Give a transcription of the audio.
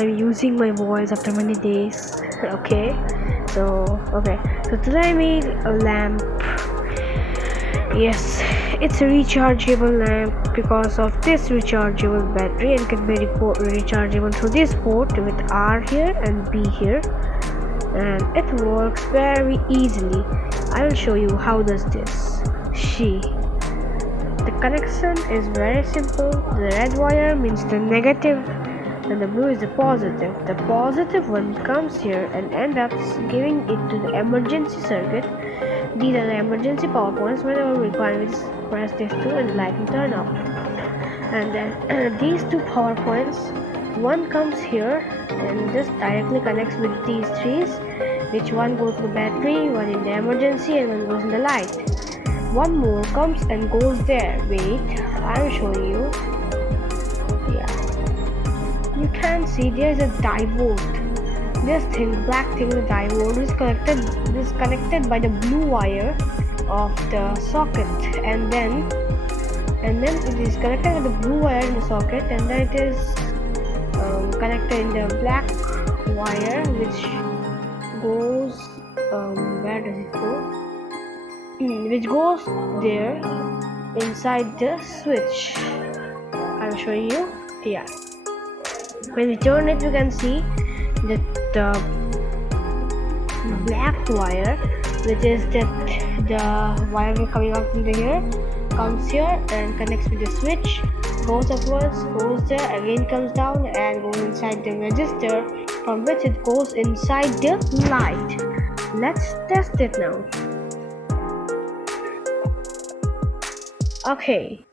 I'm using my voice after many days. Okay, so today I made a lamp. Yes, it's a rechargeable lamp because of this rechargeable battery, and can be rechargeable through this port with R here and B here, and it works very easily. I will show you how does this. The connection is very simple. The red wire means the negative and the blue is the positive. The positive one comes here and ends up giving it to the emergency circuit. These are the emergency power points. Whenever we require, we just press this two and the light will turn off. And then these two power points, one comes here and just directly connects with these threes, which one goes to the battery, one in the emergency, and one goes in the light. One more comes and goes there. Wait, I'm showing you. Yeah, you can see there's a diode. This thing, black thing, the diode is connected by the blue wire of the socket, and then it is connected with the blue wire in the socket, and then it is connected in the black wire, which goes where does it go? Which goes there inside the switch. I'll show you. Yeah, when we turn it, you can see that the black wire, which is the wire coming out from here, comes here and connects with the switch, goes upwards, goes there, again comes down and goes inside the register, from which it goes inside the light. Let's test it now. Okay,